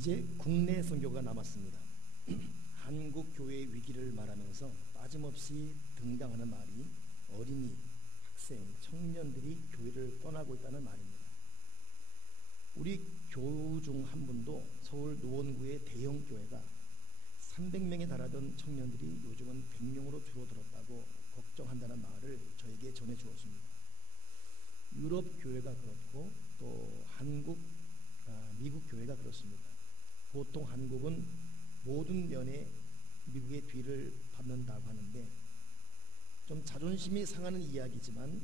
이제 국내 선교가 남았습니다. 한국 교회의 위기를 말하면서 빠짐없이 등장하는 말이 어린이, 학생, 청년들이 교회를 떠나고 있다는 말입니다. 우리 교우 중 한 분도 서울 노원구의 대형 교회가 300명에 달하던 청년들이 요즘은 100명으로 줄어들었다고 걱정한다는 말을 저에게 전해주었습니다. 유럽 교회가 그렇고 또 미국 교회가 그렇습니다. 보통 한국은 모든 면에 미국의 뒤를 밟는다고 하는데 좀 자존심이 상하는 이야기지만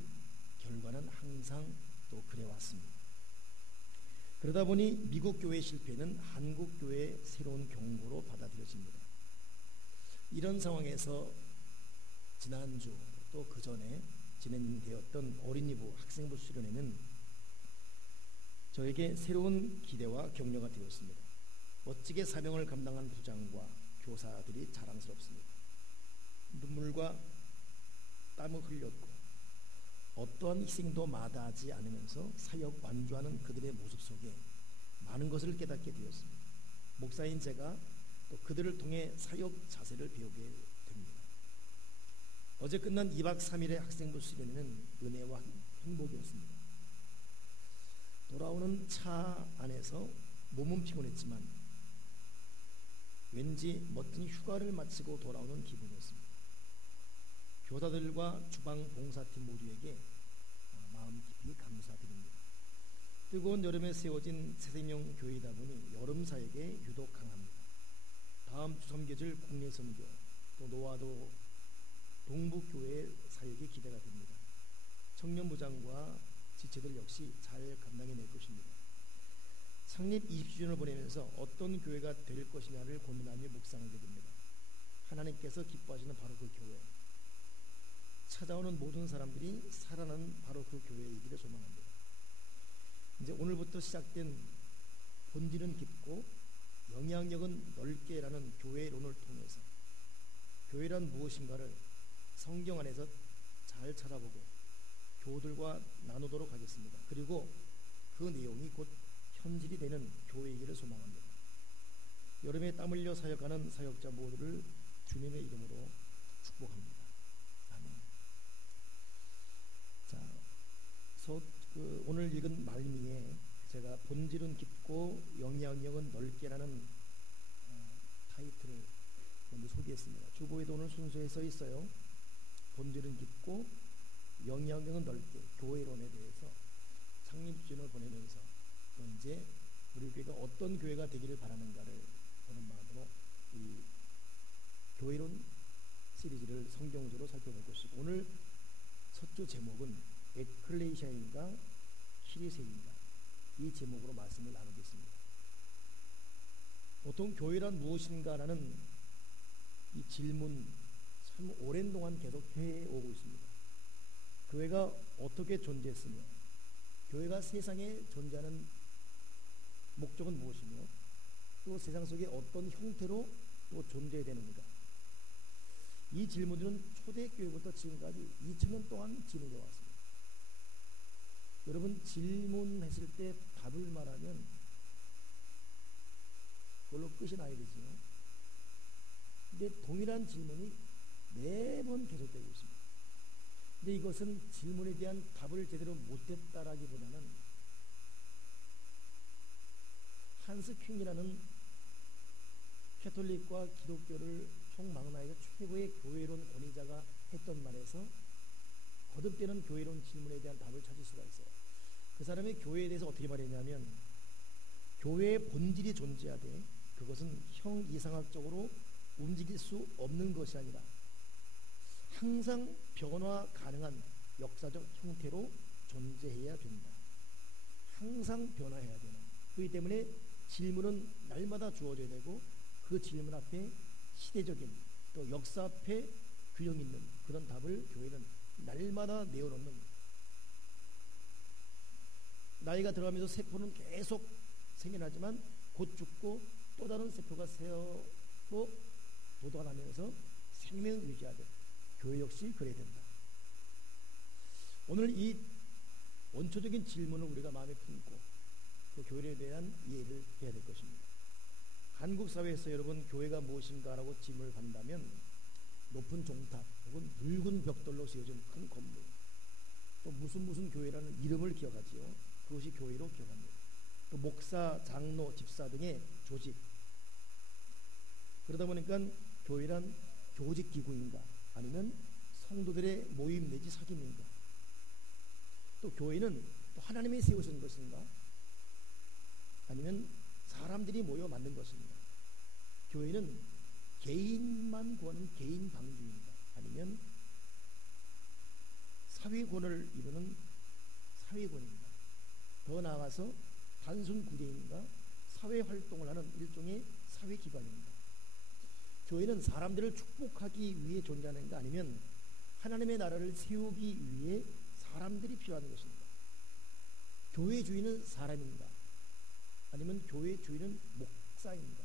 결과는 항상 또 그래왔습니다. 그러다 보니 미국 교회의 실패는 한국 교회의 새로운 경고로 받아들여집니다. 이런 상황에서 지난주 또 그 전에 진행되었던 어린이부 학생부 수련회는 저에게 새로운 기대와 격려가 되었습니다. 멋지게 사명을 감당한 부장과 교사들이 자랑스럽습니다. 눈물과 땀을 흘렸고 어떠한 희생도 마다하지 않으면서 사역 완주하는 그들의 모습 속에 많은 것을 깨닫게 되었습니다. 목사인 제가 또 그들을 통해 사역 자세를 배우게 됩니다. 어제 끝난 2박 3일의 학생부 수련회는 은혜와 행복이었습니다. 돌아오는 차 안에서 몸은 피곤했지만 왠지 멋진 휴가를 마치고 돌아오는 기분이었습니다. 교사들과 주방 봉사팀 모두에게 마음 깊이 감사드립니다. 뜨거운 여름에 세워진 새생명 교회이다 보니 여름 사역에 유독 강합니다. 다음 주 섬겨질 국내 선교 또 노아도 동북교회 사역이 기대가 됩니다. 청년부장과 지체들 역시 잘 감당해낼 것입니다. 창립 20주년을 보내면서 어떤 교회가 될 것이냐를 고민하며 묵상하게 됩니다. 하나님께서 기뻐하시는 바로 그 교회, 찾아오는 모든 사람들이 살아나는 바로 그 교회이기를 소망합니다. 이제 오늘부터 시작된 본질은 깊고 영향력은 넓게라는 교회론을 통해서 교회란 무엇인가를 성경 안에서 잘 찾아보고 교우들과 나누도록 하겠습니다. 그리고 그 내용이 곧 현실이 되는 교회이기를 소망합니다. 여름에 땀 흘려 사역하는 사역자 모두를 주님의 이름으로 축복합니다. 아멘. 자, 오늘 읽은 말미에 제가 본질은 깊고 영향력은 넓게라는 타이틀을 먼저 소개했습니다. 주보에도 오늘 순서에 써 있어요. 본질은 깊고 영향력은 넓게, 교회론에 대해서 창립주년을 보내면서 또 이제 우리 교회가 어떤 교회가 되기를 바라는가를 보는 마음으로 이 교회론 시리즈를 성경적으로 살펴볼 것이고, 오늘 첫 주 제목은 에클레시아인가 키리세인가, 이 제목으로 말씀을 나누겠습니다. 보통 교회란 무엇인가라는 이 질문 참 오랜 동안 계속 해오고 있습니다. 교회가 어떻게 존재했으며 교회가 세상에 존재하는 목적은 무엇이며 또 세상 속에 어떤 형태로 또 존재해야 되는가, 이 질문들은 초대교회부터 지금까지 2000년 동안 진행해 왔습니다. 여러분, 질문했을 때 답을 말하면 그걸로 끝이 나야 되죠. 근데 동일한 질문이 매번 계속되고 있습니다. 근데 이것은 질문에 대한 답을 제대로 못했다라기보다는 한스 퀸이라는 캐톨릭과 기독교를 총망라해서 최고의 교회론 권위자가 했던 말에서 거듭되는 교회론 질문에 대한 답을 찾을 수가 있어요. 그 사람의 교회에 대해서 어떻게 말했냐면, 교회의 본질이 존재하되 그것은 형이상학적으로 움직일 수 없는 것이 아니라 항상 변화 가능한 역사적 형태로 존재해야 된다. 항상 변화해야 되는, 그렇기 때문에 질문은 날마다 주어져야 되고 그 질문 앞에 시대적인 또 역사 앞에 균형 있는 그런 답을 교회는 날마다 내어놓는, 나이가 들어가면서 세포는 계속 생겨나지만 곧 죽고 또 다른 세포가 새로 돋아나면서 생명을 유지하듯 교회 역시 그래야 된다. 오늘 이 원초적인 질문을 우리가 마음에 품고 그 교회에 대한 이해를 해야 될 것입니다. 한국 사회에서 여러분 교회가 무엇인가라고 질문을 받는다면 높은 종탑 혹은 붉은 벽돌로 세워진 큰 건물, 또 무슨 교회라는 이름을 기억하지요. 그것이 교회로 기억합니다. 또 목사, 장로, 집사 등의 조직. 그러다 보니까 교회란 조직 기구인가 아니면 성도들의 모임 내지 사귐인가, 또 교회는 또 하나님이 세우신 것인가 아니면 사람들이 모여 만든 것인가, 교회는 개인만 구하는 개인 방주인가 아니면 사회권을 이루는 사회권인가, 더 나아가서 단순 구제인가 사회활동을 하는 일종의 사회기관인가, 교회는 사람들을 축복하기 위해 존재하는가 아니면 하나님의 나라를 세우기 위해 사람들이 필요한 것인가, 교회 주인은 사람인가 아니면 교회 주인은 목사인가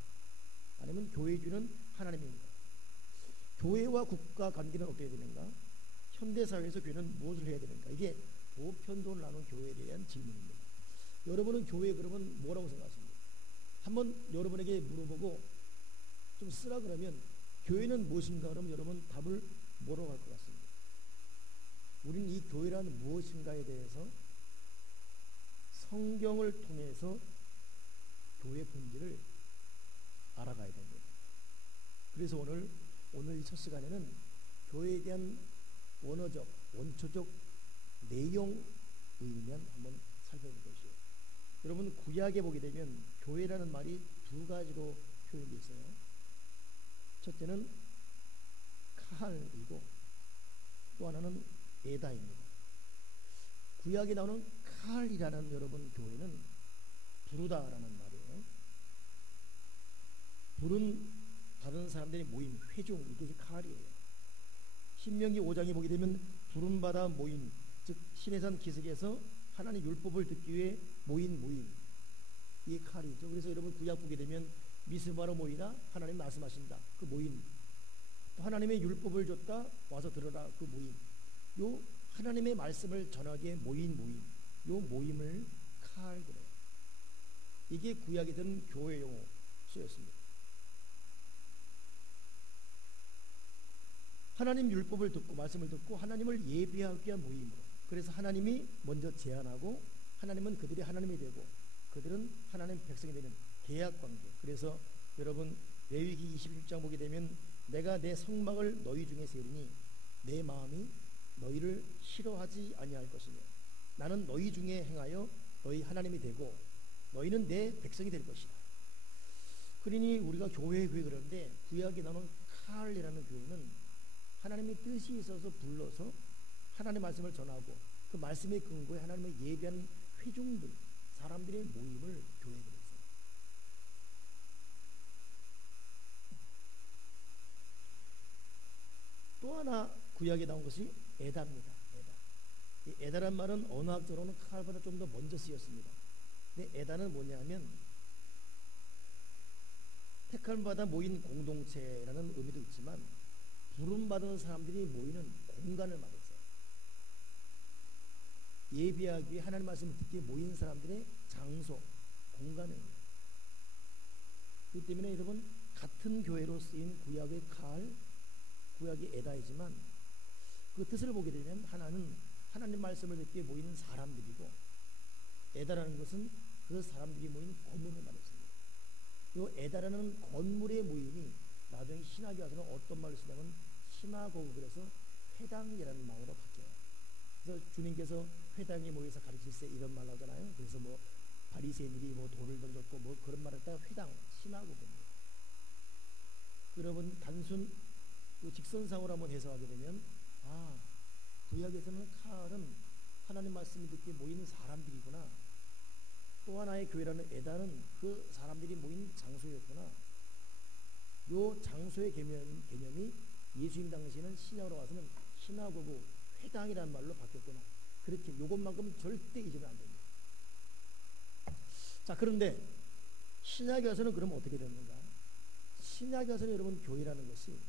아니면 교회 주인은 하나님인가, 교회와 국가 관계는 어떻게 되는가, 현대사회에서 교회는 무엇을 해야 되는가, 이게 보편적으로 나눈 교회에 대한 질문입니다. 여러분은 교회 그러면 뭐라고 생각하십니까? 한번 여러분에게 물어보고 좀 쓰라 그러면 교회는 무엇인가 그러면 여러분 답을 뭐라고 할 것 같습니다. 우리는 이 교회란 무엇인가에 대해서 성경을 통해서 교회 본질을 알아가야 됩니다. 그래서 오늘 이 첫 시간에는 교회에 대한 원어적, 원초적 내용 의미면 한번 살펴볼 것이에요. 여러분 구약에 보게 되면 교회라는 말이 두 가지로 표현되어 있어요. 첫째는 카할이고 또 하나는 에다입니다. 구약에 나오는 카할이라는 여러분 교회는 부르다라는 말이에요. 부른 받은 사람들의 모임, 회중, 이게 카할이에요. 신명기 5장에 보게 되면 부름받아 모인, 즉 시내산 기슭에서 하나님의 율법을 듣기 위해 모인, 이게 카할이죠. 그래서 여러분 구약 보게 되면 미스바로 모이라 하나님 말씀하신다, 그 모임, 또 하나님의 율법을 줬다 와서 들어라, 그 모임, 요 하나님의 말씀을 전하기에 모인, 요 모임을 카할 그래요. 이게 구약에 든 교회 용어 쓰였습니다. 하나님 율법을 듣고 말씀을 듣고 하나님을 예배하기 위한 모임으로, 그래서 하나님이 먼저 제안하고 하나님은 그들이 하나님이 되고 그들은 하나님 백성이 되는 계약관계. 그래서 여러분 레위기 27장 보게 되면 내가 내 성막을 너희 중에 세우리니 내 마음이 너희를 싫어하지 아니할 것이며 나는 너희 중에 행하여 너희 하나님이 되고 너희는 내 백성이 될 것이다. 그러니 우리가 교회 그러는데 구약에 나오는 카할이라는 교회는 하나님의 뜻이 있어서 불러서 하나님의 말씀을 전하고 그 말씀의 근거에 하나님을 예배하는 회중들, 사람들의 모임을 교회라고 했어요. 또 하나 구약에 나온 것이 에다입니다. 이 에다란 말은 언어학적으로는 카할보다 좀 더 먼저 쓰였습니다. 근데 에다는 뭐냐면 택함받아 모인 공동체라는 의미도 있지만 부름받은 사람들이 모이는 공간을 말했어요. 예비하기 위해 하나님 말씀을 듣기 위해 모인 사람들의 장소, 공간입니다. 그렇기 때문에 여러분 같은 교회로 쓰인 구약의 카할, 구약의 에다이지만 그 뜻을 보게 되면 하나는 하나님 말씀을 듣기 위해 모이는 사람들이고 에다라는 것은 그 사람들이 모인 건물을 말했습니다. 이 에다라는 건물의 모임이 나중에 신학에 와서는 어떤 말을 쓰냐면 시나고그, 그래서 회당이라는 말로 바뀌어요. 그래서 주님께서 회당에 모여서 가르칠 때 이런 말 나오잖아요. 그래서 뭐 바리새인들이 뭐 돌을 던졌고 뭐 그런 말을 했다가 회당, 시나고그입니다. 여러분 단순 그 직선상으로 한번 해석하게 되면 구약에서는 카할은 하나님 말씀을 듣기 모이는 사람들이구나, 또 하나의 교회라는 에다는 그 사람들이 모인 장소였구나, 요 장소의 개념이 예수님 당시에는 신약으로 와서는 시나고그, 회당이라는 말로 바뀌었구나, 그렇게 요것만큼은 절대 잊으면 안 됩니다. 자, 그런데 신약에 와서는 그럼 어떻게 됐는가? 신약에 와서는 여러분 교회라는 것이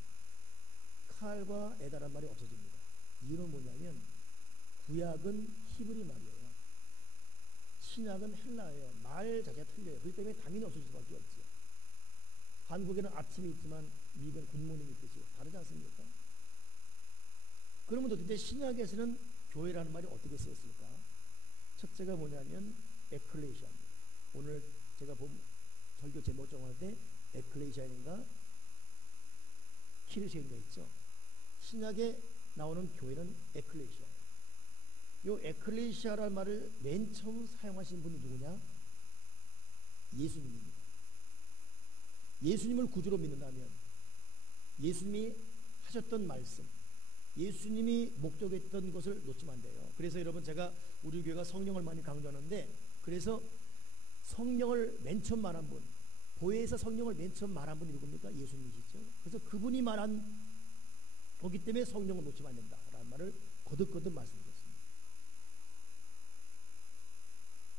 카할과 에다란 말이 없어집니다. 이유는 뭐냐면 구약은 히브리 말이에요. 신약은 헬라예요. 말 자체가 틀려요. 그렇기 때문에 당연히 없어질 수밖에 없죠. 한국에는 아침이 있지만 미국은 굿모닝이 있듯이 다르지 않습니까? 그러면 도대체 신약에서는 교회라는 말이 어떻게 쓰였을까? 첫째가 뭐냐면 에클레시아입니다. 오늘 제가 본 설교 제목 정할 때 에클레시아인가 키르시아인가 있죠. 신약에 나오는 교회는 에클레시아예요. 이 에클레시아라는 말을 맨 처음 사용하신 분이 누구냐? 예수님입니다. 예수님을 구주로 믿는다면 예수님이 하셨던 말씀, 예수님이 목적했던 것을 놓치면 안 돼요. 그래서 여러분 제가 우리 교회가 성령을 많이 강조하는데, 그래서 성령을 맨 처음 말한 분, 보혜에서 성령을 맨 처음 말한 분이 누굽니까? 예수님이시죠. 그래서 그분이 말한 거기 때문에 성령을 놓치면 안 된다라는 말을 거듭거듭 말씀드렸습니다.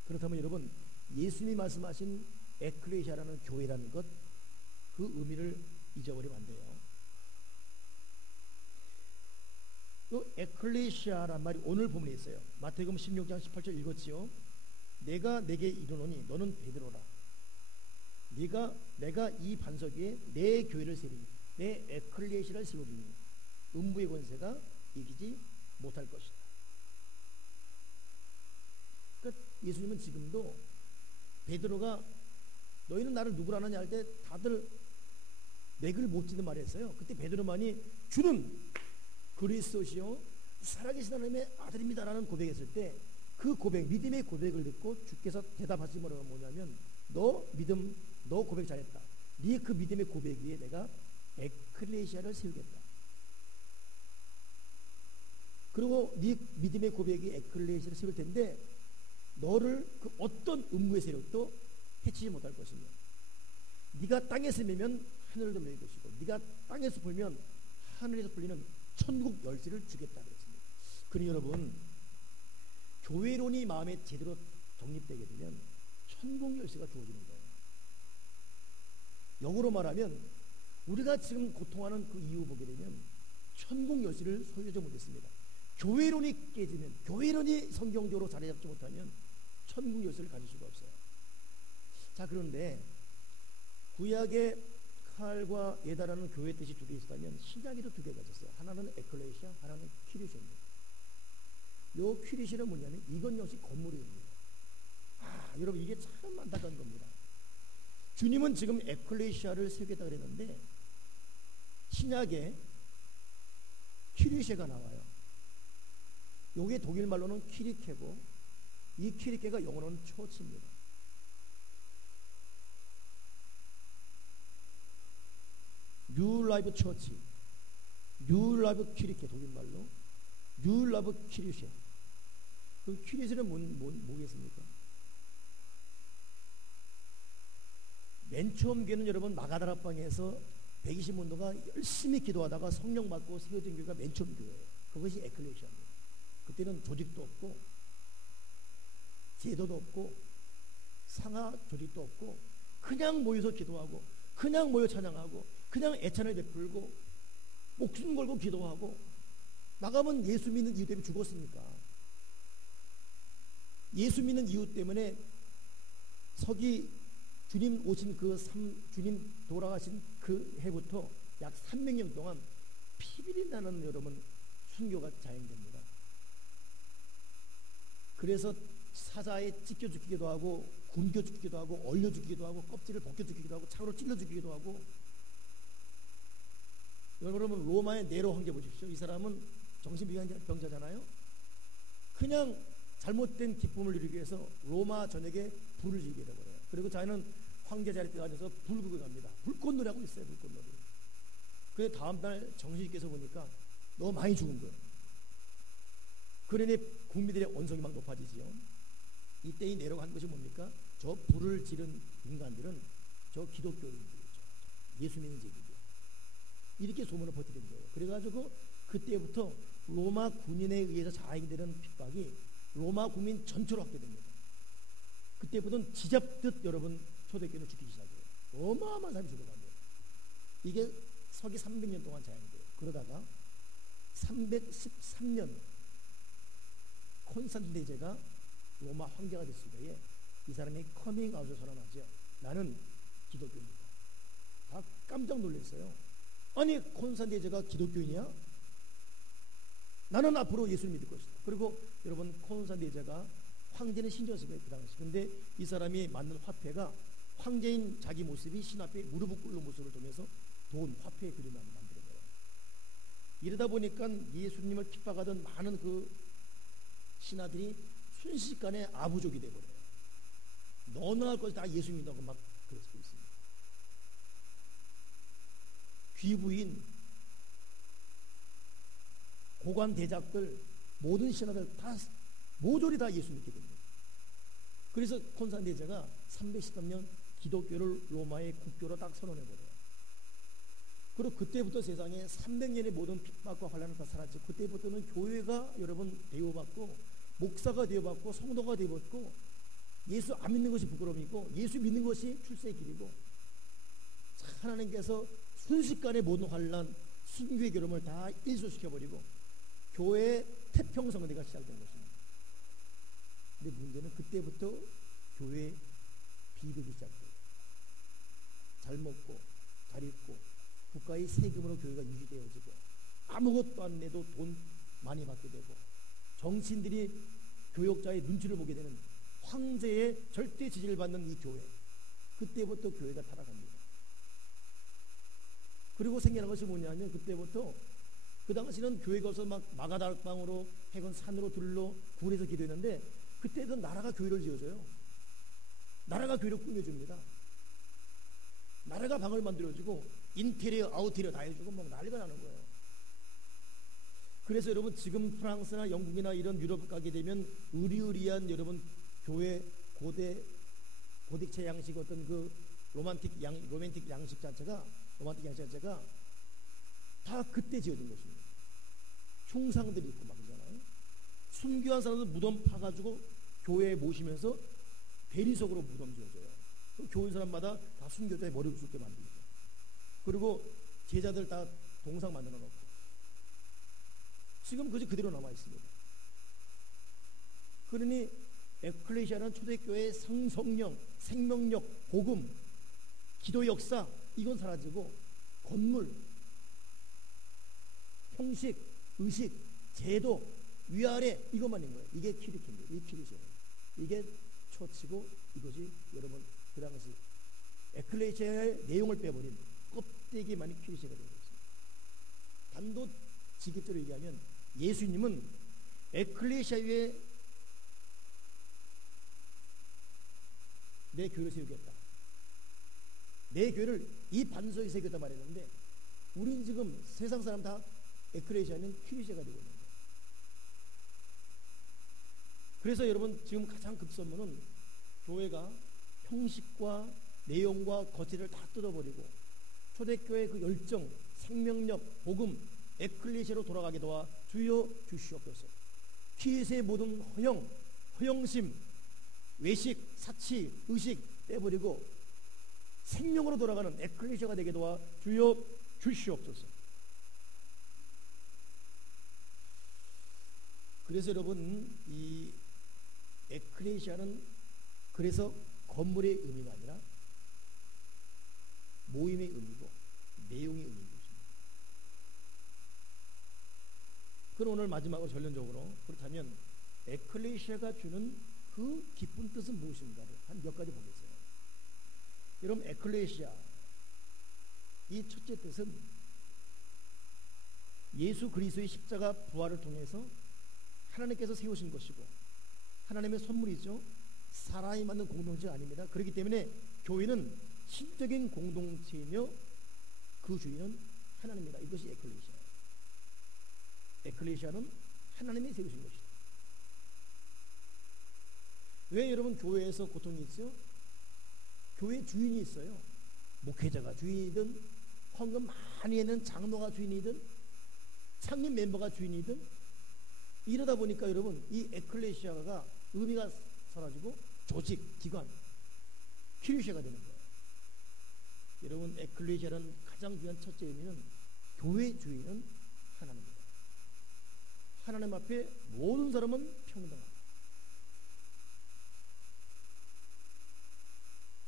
그렇다면 여러분, 예수님이 말씀하신 에클레시아라는 교회라는 것, 그 의미를 잊어버리면 안 돼요. 또 에클레시아란 말이 오늘 본문에 있어요. 마태복음 16장 18절 읽었지요. 내가 내게 이르노니 너는 베드로라. 내가 이 반석 위에 내 교회를 세우리니 내 에클레시아를 세우리니 음부의 권세가 이기지 못할 것이다. 그러니까 예수님은 지금도 베드로가 너희는 나를 누구라 하느냐 할 때 다들 맥을 못 짚는 말을 했어요. 그때 베드로만이 주는 그리스도시요 살아계신 하나님의 아들입니다라는 고백했을 때 그 고백, 믿음의 고백을 듣고 주께서 대답하신 뭐라고 뭐냐면 너 고백 잘했다. 네 그 믿음의 고백 위에 내가 에클레시아를 세우겠다. 그리고 네 믿음의 고백이 에클레시아를 세울 텐데 너를 그 어떤 음부의 세력도 해치지 못할 것이며 네가 땅에서 매면 하늘도 매일 것이고 네가 땅에서 풀면 하늘에서 풀리는 천국 열쇠를 주겠다 그랬습니다. 그러니 여러분, 교회론이 마음에 제대로 정립되게 되면 천국 열쇠가 주어지는 거예요. 역으로 말하면 우리가 지금 고통하는 그 이유 보게 되면 천국 열쇠를 소유하지 못했습니다. 교회론이 깨지면, 교회론이 성경적으로 자리 잡지 못하면 천국 열쇠를 가질 수가 없어요. 자, 그런데 구약의 칼과 예다라는 교회 뜻이 두 개 있었다면 신약에도 두 개가 있었어요. 하나는 에클레시아, 하나는 키리시입니다. 요 키리시는 뭐냐면 이건 역시 건물입니다. 여러분, 이게 참 안타까운 겁니다. 주님은 지금 에클레시아를 세우겠다 그랬는데 신약에 키리시가 나와요. 요게 독일 말로는 키리케고 이 키리케가 영어로는 처치입니다. 뉴 라이브 처치, 뉴 라이브 키리케 독일 말로 뉴 라이브 키리쉐. 그 키리쉐는 뭐겠습니까? 맨 처음 교회는 여러분 마가다락방에서 120문도가 열심히 기도하다가 성령 받고 세워진 교회가 맨 처음 교회예요. 그것이 에클레시아입니다. 그때는 조직도 없고 제도도 없고 상하 조직도 없고 그냥 모여서 기도하고 그냥 모여 찬양하고 그냥 애찬을 베풀고 목숨 걸고 기도하고 나가면 예수 믿는 이유 때문에 죽었으니까. 예수 믿는 이유 때문에 서기 주님 오신 주님 돌아가신 그 해부터 약 300년 동안 피비린 나는 여러분 순교가 자행됩니다. 그래서 사자에 찢겨 죽기도 하고 굶겨 죽기도 하고 얼려 죽기도 하고 껍질을 벗겨 죽기도 하고 창으로 찔러 죽기도 하고. 여러분 로마의 네로 황제 보십시오. 이 사람은 정신병자잖아요. 그냥 잘못된 기쁨을 누리기 위해서 로마 전역에 불을 지게 되버려요. 그리고 자기는 황제 자리에 앉아서 불국을 갑니다. 불꽃놀이 하고 있어요. 불꽃놀이. 그래서 다음날 정신께서 보니까 너무 많이 죽은 거예요. 그러니 국민들의 언성이 막 높아지지요. 이때 이 네로가 한 것이 뭡니까? 저 불을 지른 인간들은 저 기독교인들이죠. 예수 믿는 제국이요. 이렇게 소문을 퍼뜨린 거예요. 그래가지고 그때부터 로마 군인에 의해서 자행되는 핍박이 로마 국민 전체로 확대 됩니다. 그때부터는 지잡듯 여러분 초대교회를 지키기 시작해요. 어마어마한 사람이 죽어갑니다. 이게 서기 300년 동안 자행돼요. 그러다가 313년 콘스탄틴 대제가 로마 황제가 됐을 때에 이 사람이 커밍아웃을 선언하죠. 나는 기독교입니다. 다 깜짝 놀랐어요. 아니 콘스탄티제가 기독교인이야? 나는 앞으로 예수를 믿을 것이다. 그리고 여러분 콘스탄티제가 황제는 신주였습니다 그 당시. 근데 이 사람이 만든 화폐가 황제인 자기 모습이 신 앞에 무릎을 꿇는 모습을 통해서 돈 화폐의 그림을 만드는 거예요. 이러다 보니까 예수님을 핍박하던 많은 그 신하들이 순식간에 아부족이 돼버려요. 너나 할 것이 다 예수 믿는다고 막 그러고 있습니다. 귀부인, 고관 대작들, 모든 신하들 다 모조리 다 예수 믿게 됩니다. 그래서 콘스탄티제가 313년 기독교를 로마의 국교로 딱 선언해버려요. 그리고 그때부터 세상에 300년의 모든 핍박과 환난은 다 사라지고, 그때부터는 교회가 여러분 대우받고 목사가 대우받고 성도가 대우받고, 예수 안 믿는 것이 부끄러움이고 예수 믿는 것이 출세의 길이고, 하나님께서 순식간에 모든 환난, 순교의 결함을 다 일소시켜버리고 교회의 태평성대가 시작된 것입니다. 근데 문제는 그때부터 교회의 비극이 시작돼요. 잘 먹고 잘 입고 국가의 세금으로 교회가 유지되어지고, 아무것도 안 내도 돈 많이 받게 되고, 정치인들이 교역자의 눈치를 보게 되는 황제의 절대 지지를 받는 이 교회, 그때부터 교회가 타락합니다. 그리고 생겨난 것이 뭐냐면, 그때부터 그 당시는 교회가 없어서 막 마가다락방으로 해건 산으로 들러 굴에서 기도했는데, 그때도 나라가 교회를 지어줘요. 나라가 교회를 꾸며줍니다. 나라가 방을 만들어주고 인테리어 아우테리어 다 해주고 막 난리가 나는 거예요. 그래서 여러분 지금 프랑스나 영국이나 이런 유럽 가게 되면 의리의리한 여러분 교회 고딕체 양식, 어떤 그 로man틱 양식 자체가 다 그때 지어진 것입니다. 충상들이 있고 막 그러잖아요. 순교한 사람들 무덤 파가지고 교회에 모시면서 대리석으로 무덤 지어줘요. 교회 사람마다 다 순교자의 머리를 쏟게 만들고, 그리고 제자들 다 동상 만들어 놓고, 지금 그것이 그대로 남아 있습니다. 그러니 에클레시아는 초대교회의 성령, 생명력, 복음, 기도 역사, 이건 사라지고 건물, 형식, 의식, 제도, 위아래, 이것만인 거예요. 이게 키리키입니다. 이 키리시예요. 이게 초치고, 이것이 여러분 그 당시 에클레시아의 내용을 빼버린 껍데기만이 키리시가 되고 있습니다. 단도직입적으로 얘기하면 예수님은 에클레시아 위에 내 교회를 세우겠다, 내 교회를 이 반석에 세우겠다 말했는데, 우린 지금 세상 사람 다 에클레시아는 키리시아가 되고 있는 거예요. 그래서 여러분 지금 가장 급선무는 교회가 형식과 내용과 거치를 다 뜯어버리고 초대교회의 그 열정, 생명력, 복음, 에클레시아로 돌아가게 도와 주여 주시옵소서. 키리스의 모든 허영심, 외식, 사치, 의식 빼버리고 생명으로 돌아가는 에클레시아가 되게 도와 주여 주시옵소서. 그래서 여러분 이 에클레시아는 그래서 건물의 의미가 아니라 모임의 의미고 내용의 의미인 것입니다. 그럼 오늘 마지막으로 결론적으로, 그렇다면 에클레시아가 주는 그 깊은 뜻은 무엇인가를 한 몇 가지 보겠어요. 여러분 에클레시아, 이 첫째 뜻은 예수 그리스도의 십자가 부활을 통해서 하나님께서 세우신 것이고 하나님의 선물이죠. 사람이 만든 공동체가 아닙니다. 그렇기 때문에 교회는 신적인 공동체이며 그 주인은 하나님입니다. 이것이 에클레시아예요. 에클레시아는 하나님이 세우신 것이다. 왜 여러분 교회에서 고통이 있어요? 교회 주인이 있어요. 목회자가 주인이든, 헌금 많이 내는 장로가 주인이든, 창립 멤버가 주인이든, 이러다 보니까 여러분 이 에클레시아가 의미가 사라지고 조직, 기관, 키리시아가 되는 거예요. 여러분 에클레시아는 가장 중요한 첫째 의미는 교회 주인은 하나님입니다. 하나님 앞에 모든 사람은 평등하다.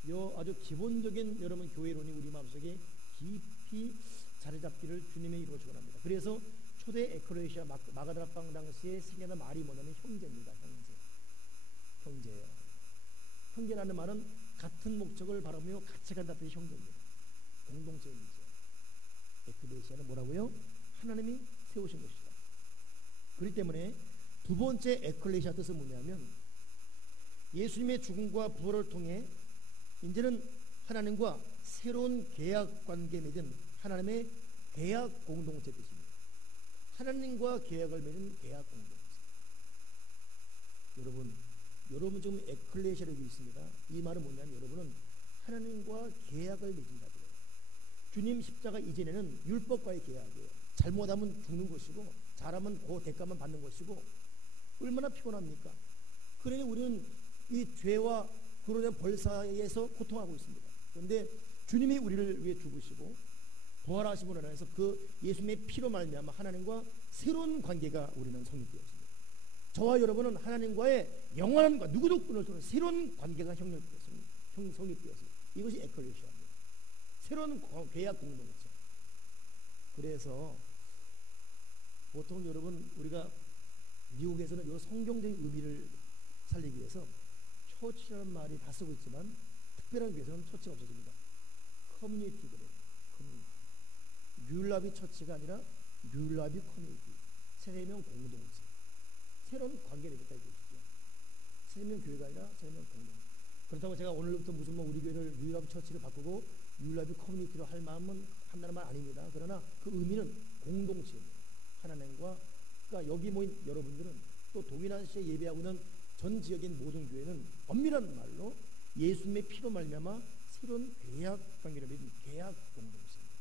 요 아주 기본적인 여러분 교회론이 우리 마음속에 깊이 자리 잡기를 주님의 이름으로 축원합니다. 그래서 초대 에클레시아 마가다라방 당시에 생겨난 말이 뭐냐면 형제입니다. 형제예요. 형제라는 말은 같은 목적을 바라며 같이 간다는 뜻이 형제입니다. 공동체입니다. 에클레시아는 뭐라고요? 하나님이 세우신 것이다. 그렇기 때문에 두 번째 에클레시아 뜻은 뭐냐면 예수님의 죽음과 부활을 통해 이제는 하나님과 새로운 계약 관계 맺은 하나님의 계약 공동체 뜻입니다. 하나님과 계약을 맺은 계약 공동체. 여러분 지금 에클레시아로 있습니다. 이 말은 뭐냐면 여러분은 하나님과 계약을 맺은다고요. 주님 십자가 이전에는 율법과의 계약이에요. 잘못하면 죽는 것이고 잘하면 그 대가만 받는 것이고 얼마나 피곤합니까? 그러니 우리는 이 죄와 그로 인한 벌 사이에서 고통하고 있습니다. 그런데 주님이 우리를 위해 죽으시고 부활하심으로 인해서 그 예수님의 피로 말미암아 하나님과 새로운 관계가 우리는 성립되었습니다. 저와 여러분은 하나님과의 영원한 누구도 끊을 수 없는 새로운 관계가 성립되었습니다. 이것이 에클레시아입니다. 새로운 계약 공동체. 그래서 보통 여러분 우리가 미국에서는 이 성경적인 의미를 살리기 위해서 처치라는 말이 다 쓰고 있지만 특별한 교회에서는 처치가 없어집니다. 커뮤니티 그래요. 커뮤니티. 율라비 처치가 아니라 율라비 커뮤니티. 세명 공동체. 새로운 관계를 맺다 이것이죠. 세명 교회가 아니라 세명 공동체. 그렇다고 제가 오늘부터 무슨 우리 교회를 율라비 처치를 바꾸고 율라비 커뮤니티로 할 마음은 한다는 말 아닙니다. 그러나 그 의미는 공동체입니다. 하나님과 그러니까 여기 모인 여러분들은 또 동일한시에 예배하고 있는 전 지역인 모든 교회는 엄밀한 말로 예수님의 피로 말미암아 새로운 계약 관계를 맺은 계약 공동체입니다.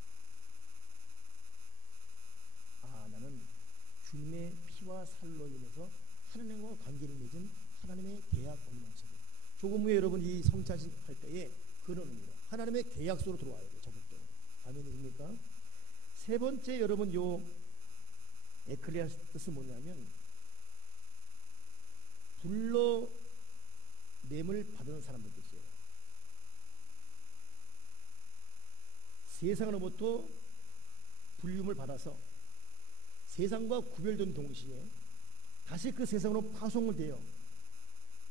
나는 주님의 피와 살로 인해서 하나님과 관계를 맺은 하나님의 계약 공동체입니다. 조금 후에 여러분 이 성찬식 할 때에 그런 의미로 하나님의 계약소로 들어와야 돼요. 적극적으로. 아멘이십니까? 세 번째 여러분 요 에클레시아 뜻은 뭐냐면 불러냄을 받은 사람들 뜻이에요. 세상으로부터 불림을 받아서 세상과 구별된 동시에 다시 그 세상으로 파송을 되어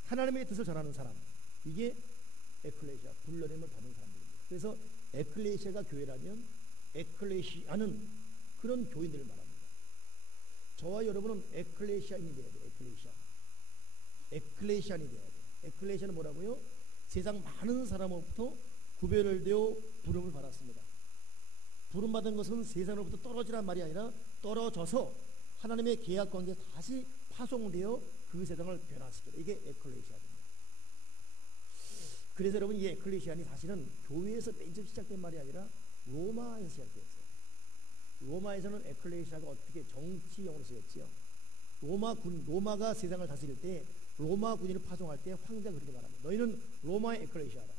하나님의 뜻을 전하는 사람, 이게 에클레시아, 불러냄을 받은 사람들입니다. 그래서 에클레시아가 교회라면 에클레시아는 그런 교인들을 말합니다. 저와 여러분은 에클레시아인이 되어야 돼요. 에클레시아인이 되어야 돼요. 에클레시아는 뭐라고요? 세상 많은 사람으로부터 구별을 되어 부름을 받았습니다. 부름받은 것은 세상으로부터 떨어지란 말이 아니라 떨어져서 하나님의 계약 관계에 다시 파송되어 그 세상을 변화시키다. 이게 에클레시아입니다. 그래서 여러분 이 에클레시아는 사실은 교회에서 맨 처음 시작된 말이 아니라 로마에서 시작되었어요. 로마에서는 에클레시아가 어떻게 정치용으로 쓰였지요. 로마가 세상을 다스릴 때 로마 군인을 파송할 때 황제가 그렇게 말합니다. 너희는 로마의 에클레시아다.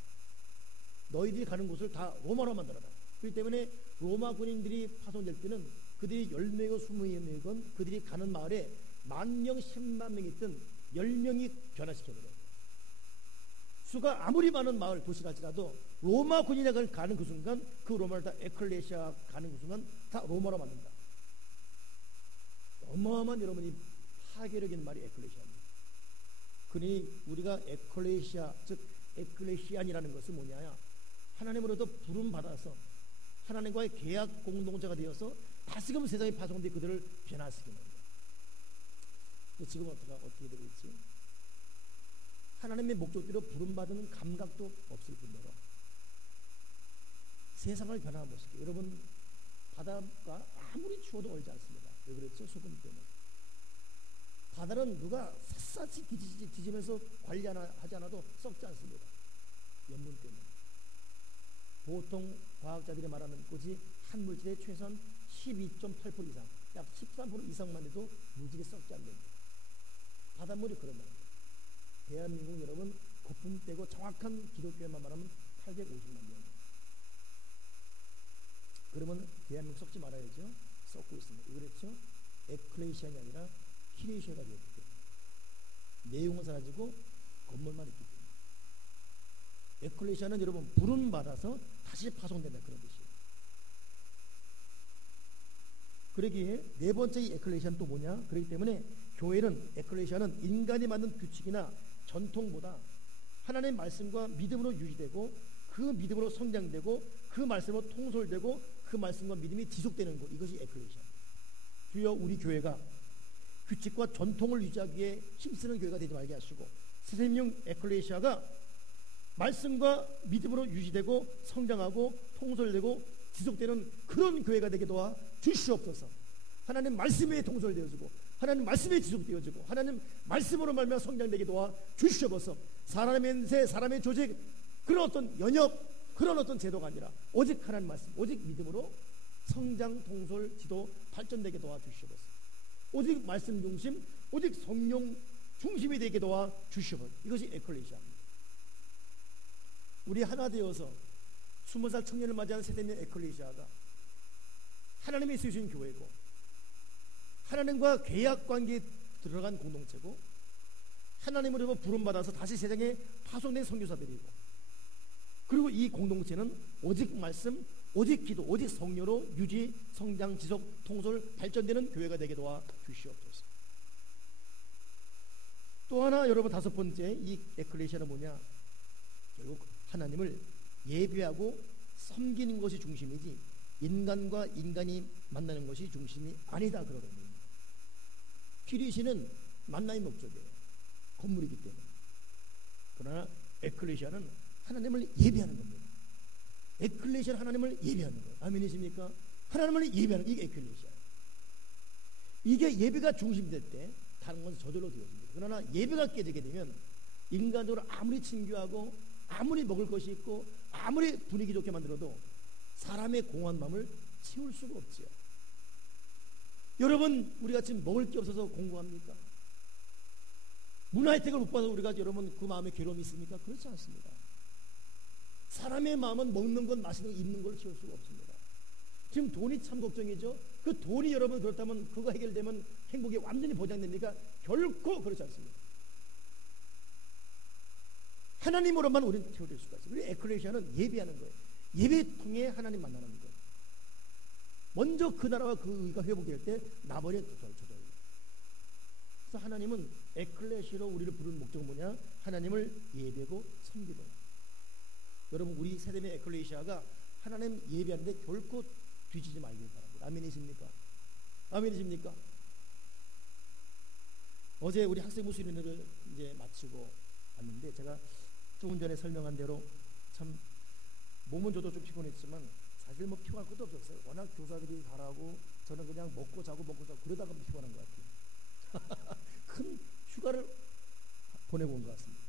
너희들이 가는 곳을 다 로마로 만들어라. 그렇기 때문에 로마 군인들이 파송될 때는 그들이 10명이고 20명이건 그들이 가는 마을에 10,000명, 10만 명이 있던 10명이 변화시켜버려요. 수가 아무리 많은 마을, 도시가 할지라도 로마 군인이 가는 그 순간 그 로마를 다 에클레시아 가는 그 순간 다 로마로 만든다. 어마어마한 여러분이 파괴력 있는 말이 에클레시아입니다. 그러니 우리가 에클레시아, 즉 에클레시안이라는 것은 뭐냐? 하나님으로부터 부름받아서 하나님과의 계약 공동체가 되어서 다시금 세상에 파송돼 그들을 변화시키는 거예요. 지금 어떻게 되고 있지? 하나님의 목적대로 부름받은 감각도 없을 뿐더러 세상을 변화시키고 여러분 바다가 아무리 추워도 얼지 않습니다. 왜 그랬죠? 소금 때문에. 바다는 누가 샅샅이 뒤지면서 관리하지 않아도 썩지 않습니다. 염분 때문에. 보통 과학자들이 말하는 것이 한 물질의 최소한 12.8% 이상, 약 13% 이상만 해도 물질이 썩지 않는다. 바닷물이 그런 말입니다. 대한민국 여러분 거품 떼고 정확한 기독교에만 말하면 850만 명. 그러면 대한민국 썩지 말아야죠. 썩고 있습니다. 왜 그랬죠? 에클레시아가 아니라 키레시아가 되었기 때문에. 내용은 사라지고 건물만 있기 때문에. 에클레시아는 여러분 부름 받아서 다시 파송된다 그런 뜻이에요. 그러기에 네 번째 이 에클레시아는 또 뭐냐? 그렇기 때문에 교회는, 에클레시아는 인간이 만든 규칙이나 전통보다 하나님의 말씀과 믿음으로 유지되고 그 믿음으로 성장되고 그 말씀으로 통솔되고 그 말씀과 믿음이 지속되는 것, 이것이 에클레시아입니다. 주여 우리 교회가 규칙과 전통을 유지하기 위해 힘쓰는 교회가 되지 말게 하시고 새생명 에클레시아가 말씀과 믿음으로 유지되고 성장하고 통솔되고 지속되는 그런 교회가 되게 도와 주시옵소서. 하나님 말씀에 통솔되어지고 하나님 말씀에 지속되어지고 하나님 말씀으로 말미암아 성장되게 도와 주시옵소서. 사람의 새, 사람의 조직, 그런 어떤 연협, 그런 어떤 제도가 아니라 오직 하나님 말씀, 오직 믿음으로 성장, 통솔, 지도, 발전되게 도와 주시옵소서. 오직 말씀 중심, 오직 성령 중심이 되게 도와 주시옵소서. 이것이 에클레시아입니다. 우리 하나 되어서 20살 청년을 맞이하는 세대명 에클레시아가 하나님이 세우신 교회고 하나님과 계약 관계에 들어간 공동체고 하나님으로부터 부름받아서 다시 세상에 파송된 선교사들이고, 그리고 이 공동체는 오직 말씀, 오직 기도, 오직 성령으로 유지, 성장, 지속, 통솔, 발전되는 교회가 되게 도와 주시옵소서. 또 하나 여러분, 다섯 번째 이 에클레시아는 뭐냐? 결국 하나님을 예배하고 섬기는 것이 중심이지 인간과 인간이 만나는 것이 중심이 아니다, 그러는 겁니다. 피리시는 만남이 목적이에요. 건물이기 때문에. 그러나 에클레시아는 하나님을 예배하는 겁니다. 에클레시아는 하나님을 예배하는 거예요. 아멘이십니까? 하나님을 예배하는, 이게 에클레시아예요. 이게 예배가 중심될 때 다른 것은 저절로 되어집니다. 그러나 예배가 깨지게 되면 인간적으로 아무리 친교하고 아무리 먹을 것이 있고 아무리 분위기 좋게 만들어도 사람의 공허한 마음을 채울 수가 없지요. 여러분, 우리가 지금 먹을 게 없어서 공고합니까? 문화 혜택을 못 받아서 우리가 여러분 그 마음에 괴로움이 있습니까? 그렇지 않습니다. 사람의 마음은 먹는 것, 마시는 것, 입는 걸 채울 수가 없습니다. 지금 돈이 참 걱정이죠. 그 돈이 여러분 그렇다면 그거 해결되면 행복이 완전히 보장됩니까? 결코 그렇지 않습니다. 하나님으로만 우리는 채워질 수가 있어요. 그리고 에클레시아는 예배하는 거예요. 예배 통해 하나님 만나는 거예요. 먼저 그 나라와 그 의가 회복될 때 나머지 조절. 그래서 하나님은 에클레시아로 우리를 부르는 목적은 뭐냐? 하나님을 예배하고 섬기고. 여러분, 우리 세대의 에클레시아가 하나님 예배하는데 결코 뒤지지 말길 바랍니다. 아멘이십니까? 아멘이십니까? 어제 우리 학생 무술인회를 이제 마치고 왔는데, 제가 조금 전에 설명한 대로 참 몸은 저도 좀 피곤했지만 사실 뭐 피곤할 것도 없었어요. 워낙 교사들이 잘하고 저는 그냥 먹고 자고 그러다가 피곤한 것 같아요. 큰 휴가를 보내고 온 것 같습니다.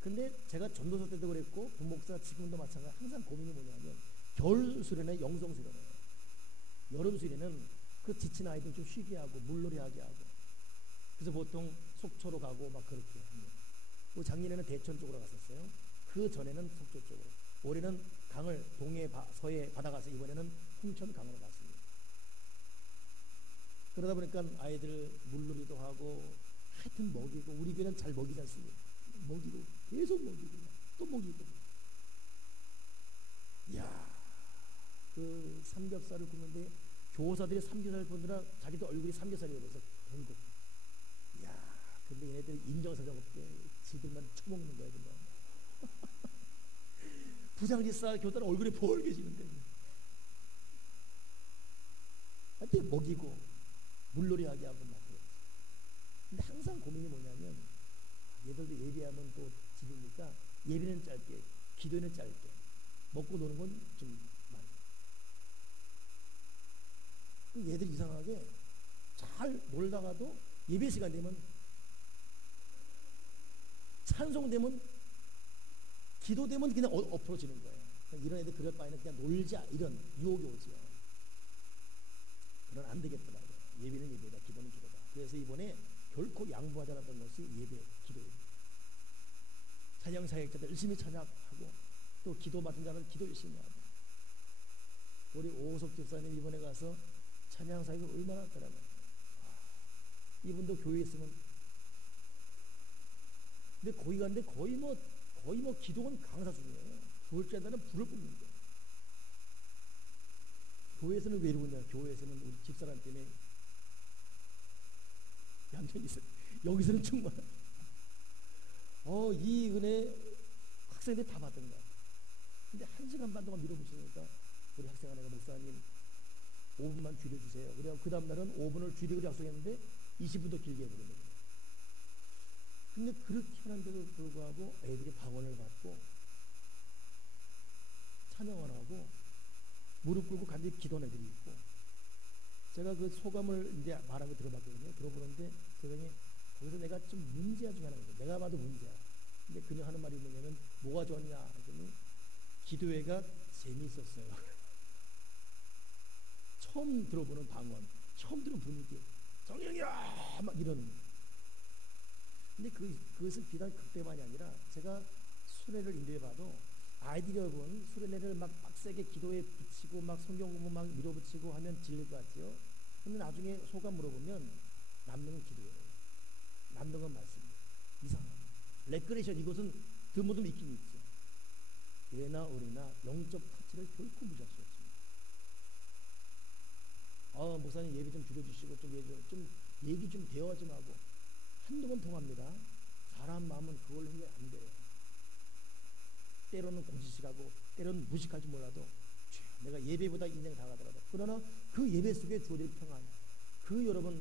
근데 제가 전도서 때도 그랬고 부목사 지금도 마찬가지, 항상 고민이 뭐냐면 겨울 수련회, 영성 수련회, 여름 수련회는 그 지친 아이들 좀 쉬게 하고 물놀이 하게 하고, 그래서 보통 속초로 가고 막 그렇게 합니다. 작년에는 대천 쪽으로 갔었어요. 그 전에는 속초 쪽으로. 올해는 강을 동해, 서해 받아가서 이번에는 홍천 강으로 갔습니다. 그러다 보니까 아이들 물놀이도 하고 하여튼 먹이고, 우리 교회는 잘 먹이지 않습니까? 먹이고 계속 먹이고 또 먹이고. 이야, 그 삼겹살을 굽는데 교사들이 삼겹살 보느라 자기도 얼굴이 삼겹살이 돼서 결국, 이야, 근데 얘네들 인정사정 없게 지들만 처먹는 거야 그냥. 부장지사 교사는 얼굴이 벌게지는데, 하여튼 먹이고 물놀이하게 하고 막 그랬지. 근데 항상 고민이 뭐냐면, 얘들도 예배하면 또 집이니까 예배는 짧게, 기도는 짧게, 먹고 노는 건 좀 많이. 얘들 이상하게 잘 놀다가도 예배 시간 되면, 찬송되면, 기도되면 그냥 엎어지는 거예요. 이런 애들 그럴 바에는 그냥 놀자, 이런 유혹이 오지요. 그건 안 되겠더라고요. 예배는 예배다, 기도는 기도다. 그래서 이번에 결코 양보하지 않았던 것이 예배, 기도입니다. 찬양 사역자들 열심히 찬양하고, 또 기도 맡은 자는 기도 열심히 하고. 우리 오호석 집사님 이번에 가서 찬양 사역을 얼마나 했더라고요. 이분도 교회에 있으면, 근데 거기 갔는데 거의 뭐 기도는 강사 중이에요. 둘째 날은 불을 뿜는 거예요. 교회에서는 왜 이러냐? 교회에서는 우리 집사람 때문에 얌전히 있어요. 여기서는 정말 이 은혜 학생들이 다 받던 거야. 근데 1시간 반 동안 밀어붙이니까 우리 학생 하나가 목사님 5분만 줄여주세요. 그래서 그 다음날은 5분을 줄이기로 약속했는데 20분 더 길게 해버린 거예요. 근데 그렇게 하는데도 불구하고 애들이 방언을 받고 찬양을 하고 무릎 꿇고 간절히 기도하는 애들이 있고, 제가 그 소감을 이제 말한 거 들어봤거든요. 들어보는데 세상에 거기서 내가 좀 문제야 중에 하나거든요. 내가 봐도 문제야. 근데 그녀 하는 말이 뭐냐면 뭐가 좋았냐 했더니 기도회가 재미있었어요. 처음 들어보는 방언, 처음 들은 분위기, 정령이야 막 이러는 거예요. 근데 그것은 비단 그때만이 아니라 제가 수련회를 인도해봐도 아이들이 여러분 수련회를 막 빡세게 기도에 붙이고 막 성경 공부 막 밀어붙이고 하면 질릴 것 같지요. 근데 나중에 소감 물어보면 남는 건 기도예요. 남는 건 말씀이에요. 이상하죠. 레크레이션 이것은 드문드문 있긴 있죠. 예나 어리나 영적 가치를 결코 무시할 수 없습니다. 목사님 예배 좀 줄여주시고 좀 얘기 좀 대화 좀 하고 한두 번 통합니다. 사람 마음은 그걸로 해결 안 돼요. 때로는 고지식하고 때로는 무식할 줄 몰라도 내가 예배보다 인생 다 가더라도, 그러나 그 예배 속에 주어질 평안, 그 여러분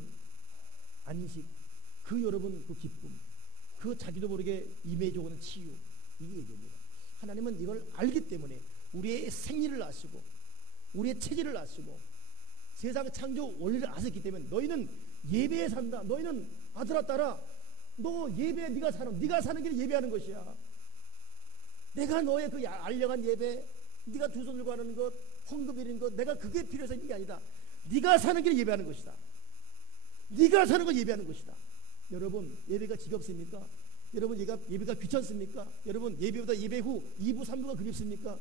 안식, 그 여러분 그 기쁨, 그 자기도 모르게 임해져 오는 치유, 이게 예배입니다. 하나님은 이걸 알기 때문에 우리의 생리를 아시고 우리의 체질을 아시고 세상 창조 원리를 아셨기 때문에 너희는 예배에 산다. 너희는 아들아 딸아, 너 예배 네가 사는 길을 예배하는 것이야. 내가 너의 그 알량한 예배, 네가 두 손 들고 하는 것, 헌금 드리는 것, 내가 그게 필요해서 있는 게 아니다. 네가 사는 길을 예배하는 것이다. 네가 사는 걸 예배하는 것이다. 여러분 예배가 지겹습니까? 여러분 예배가 귀찮습니까? 여러분 예배보다 예배 후 2부 3부가 그립습니까?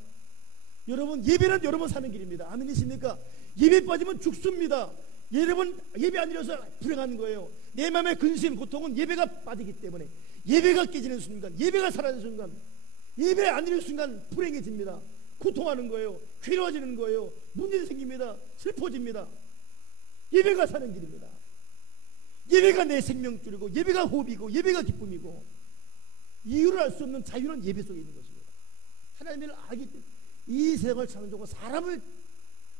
여러분 예배는 여러분 사는 길입니다. 아멘이십니까? 예배 빠지면 죽습니다. 여러분 예배 안 드려서 불행한 거예요. 내 마음의 근심 고통은 예배가 빠지기 때문에, 예배가 깨지는 순간, 예배가 사라지는 순간, 예배 안 드리는 순간 불행해집니다. 고통하는 거예요. 괴로워지는 거예요. 문제 생깁니다. 슬퍼집니다. 예배가 사는 길입니다. 예배가 내 생명줄이고 예배가 호흡이고 예배가 기쁨이고, 이유를 알 수 없는 자유는 예배 속에 있는 것입니다. 하나님을 알기 때문에 이 세상을 창조하고 사람을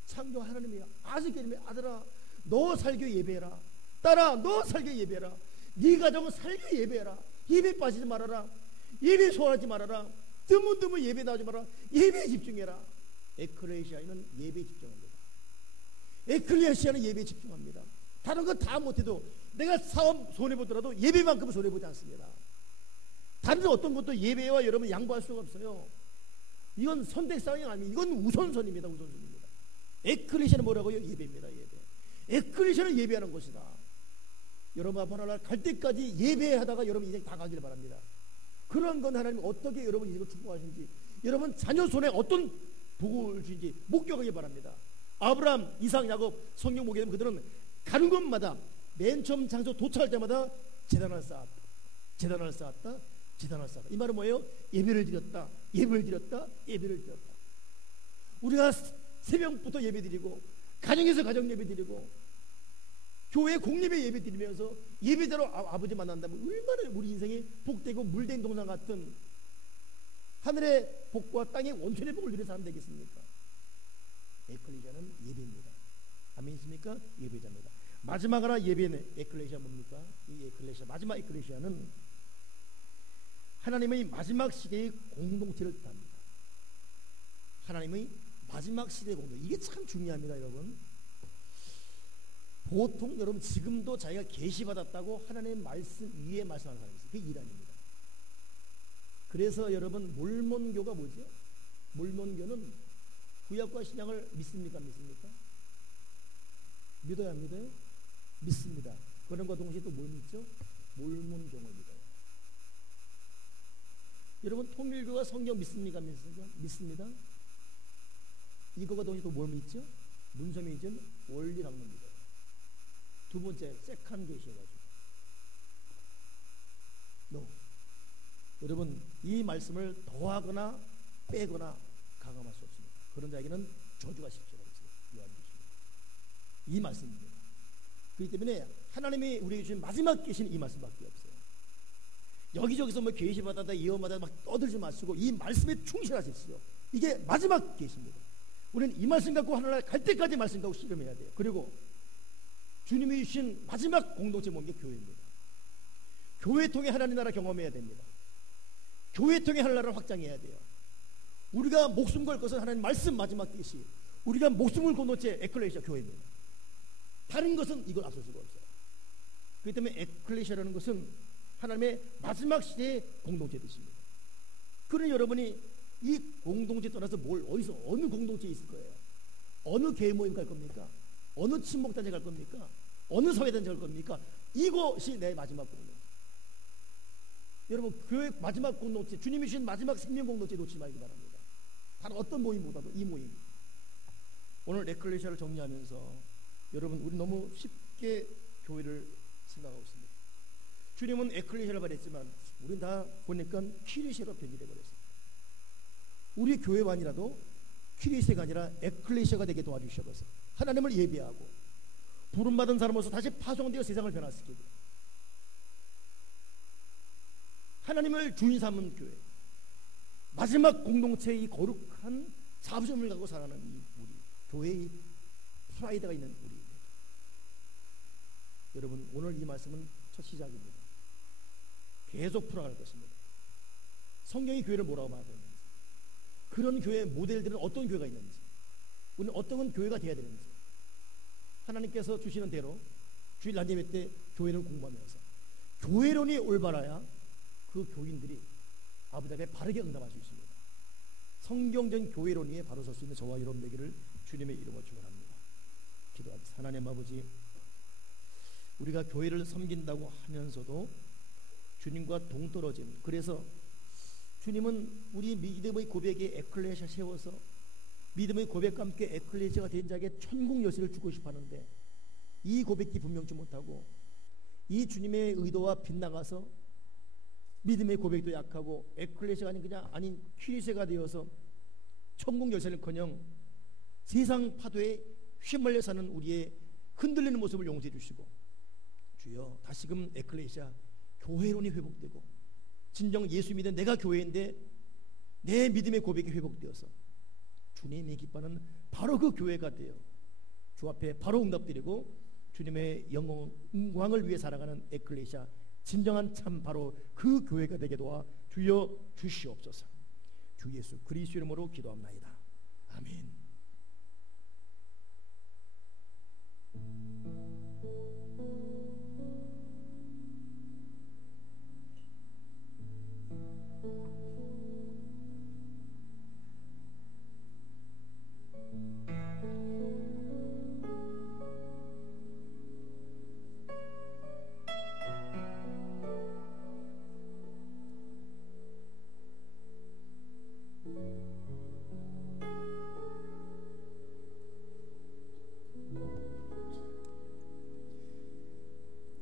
창조한 하나님이 아시기 때문에 아들아 너 살교 예배해라. 딸아 너 살교 예배해라. 네 가정은 살교 예배해라. 예배 빠지지 말아라. 예배 소홀하지 말아라. 드문드문 예배 나오지 말아라. 예배에 집중해라. 에클레시아는 예배에 집중합니다. 에클레시아는 예배에 집중합니다. 다른 거 다 못해도 내가 사업 손해보더라도 예배만큼은 손해보지 않습니다. 다른 어떤 것도 예배와 여러분 양보할 수가 없어요. 이건 선택사항이 아닙니다. 이건 우선선입니다. 우선선입니다. 에클레시아는 뭐라고요? 예배입니다. 예배. 에클레시아는 예배하는 곳이다. 여러분 앞으로 갈 때까지 예배하다가 여러분 인생 다 가길 바랍니다. 그런 건 하나님 어떻게 여러분 인생을 축복하시는지, 여러분 자녀 손에 어떤 복을 주신지 목격하기 바랍니다. 아브라함, 이삭, 야곱 성경 보게 되면 그들은 가는 곳마다 맨 처음 장소 도착할 때마다 제단을 쌓았다. 제단을 쌓았다. 제단을 쌓았다. 이 말은 뭐예요? 예배를 드렸다. 예배를 드렸다. 예배를 드렸다. 우리가 새벽부터 예배 드리고 가정에서 가정 예배 드리고 교회 공예배 예배 드리면서 예배자로 아버지 만난다면 얼마나 우리 인생이 복되고 물된 동산 같은 하늘의 복과 땅의 원천의 복을 누리는 사람 되겠습니까? 에클레시아는 예배입니다. 아멘이십니까? 예배자입니다. 마지막 하나 예배는 에클레시아 뭡니까? 이 에클레시아 마지막 에클레시아는 하나님의 마지막 시대의 공동체를 뜻합니다. 하나님의 마지막 시대의 공동체, 이게 참 중요합니다. 여러분 보통 여러분 지금도 자기가 계시받았다고 하나님의 말씀 위에 말씀하는 사람이 있어요. 그게 이란입니다. 그래서 여러분 몰몬교가 뭐죠? 몰몬교는 구약과 신약을 믿습니까? 믿습니까? 믿어요? 안 믿어요? 믿습니다. 그런과 동시에 또 뭘 믿죠? 몰몬종을 믿어요. 여러분 통일교가 성경 믿습니까? 믿습니까? 믿습니다. 이거가 동시에 또 뭘 믿죠? 문서명이전 원리학문 믿어요. 두 번째 세컨 계시해가지고 여러분 이 말씀을 더하거나 빼거나 가감할 수 없습니다. 그런 자에게는 저주가 십시오. 요한계시록 이 말씀입니다. 그렇기 때문에 하나님이 우리에게 주신 마지막 계시는 이 말씀밖에 없어요. 여기저기서 뭐 계시받았다 예언받았다 막 떠들지 마시고 이 말씀에 충실하십시오. 이게 마지막 계시입니다. 우리는 이 말씀 갖고 하나님 갈 때까지 말씀 갖고 씨름해야 돼요. 그리고 주님이 주신 마지막 공동체 모임이 교회입니다. 교회 통해 하나님 나라 경험해야 됩니다. 교회 통해 하나님 나라를 확장해야 돼요. 우리가 목숨 걸 것은 하나님 말씀 마지막 계시, 우리가 목숨을 건 공동체 에클레시아 교회입니다. 다른 것은 이걸 앞설 수가 없어요. 그렇기 때문에 에클레시아라는 것은 하나님의 마지막 시대의 공동체 뜻입니다. 그러니 여러분이 이 공동체 떠나서 어디서 어느 공동체에 있을 거예요? 어느 교회 모임 갈 겁니까? 어느 친목단체 갈 겁니까? 어느 사회단체 갈 겁니까? 이것이 내 마지막 공동체. 여러분 교회 마지막 공동체, 주님이 주신 마지막 생명 공동체 놓치지 말기 바랍니다. 다른 어떤 모임보다도 이 모임. 오늘 에클레시아를 정리하면서 여러분 우리 너무 쉽게 교회를 생각하고 있습니다. 주님은 에클레시아를 말했지만 우리는 다 보니까 키리시아로 변질해 버렸습니다. 우리 교회만이라도 키리시아가 아니라 에클레시아가 되게 도와주셔서 하나님을 예배하고 부름받은 사람으로서 다시 파송되어 세상을 변화시키고 하나님을 주인 삼은 교회, 마지막 공동체의 거룩한 자부심을 갖고 살아가는 이 우리 교회의 프라이드가 있는 우리입니다. 여러분 오늘 이 말씀은 첫 시작입니다. 계속 풀어갈 것입니다. 성경이 교회를 뭐라고 말하고 있는지, 그런 교회의 모델들은 어떤 교회가 있는지, 우리는 어떤 교회가 되어야 되는지, 하나님께서 주시는 대로 주일 낮 예배 때 교회를 공부하면서 교회론이 올바라야 그 교인들이 아버지 앞에 바르게 응답할 수 있습니다. 성경적인 교회론 위에 바로 설 수 있는 저와 여러분 되기를 주님의 이름으로 축원합니다. 기도하겠습니다. 하나님 아버지, 우리가 교회를 섬긴다고 하면서도 주님과 동떨어진, 그래서 주님은 우리 믿음의 고백에 에클레시아 세워서 믿음의 고백과 함께 에클레시아가 된 자에게 천국 열쇠를 주고 싶어 하는데 이 고백이 분명치 못하고 이 주님의 의도와 빗나가서 믿음의 고백도 약하고 에클레시아가 아닌 키리세가 되어서 천국 열쇠는커녕 세상 파도에 휘말려 사는 우리의 흔들리는 모습을 용서해 주시고, 주여 다시금 에클레시아 교회론이 회복되고 진정 예수 믿는 내가 교회인데 내 믿음의 고백이 회복되어서 주님이 기뻐하는 바로 그 교회가 되어 주 앞에 바로 응답드리고 주님의 영광을 위해 살아가는 에클레시아, 진정한 참 바로 그 교회가 되게 도와 주여 주시옵소서. 주 예수 그리스도 이름으로 기도합나이다. 아멘.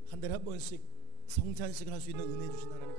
한 달에 한 번씩 성찬식을 할 수 있는 은혜 주신 하나님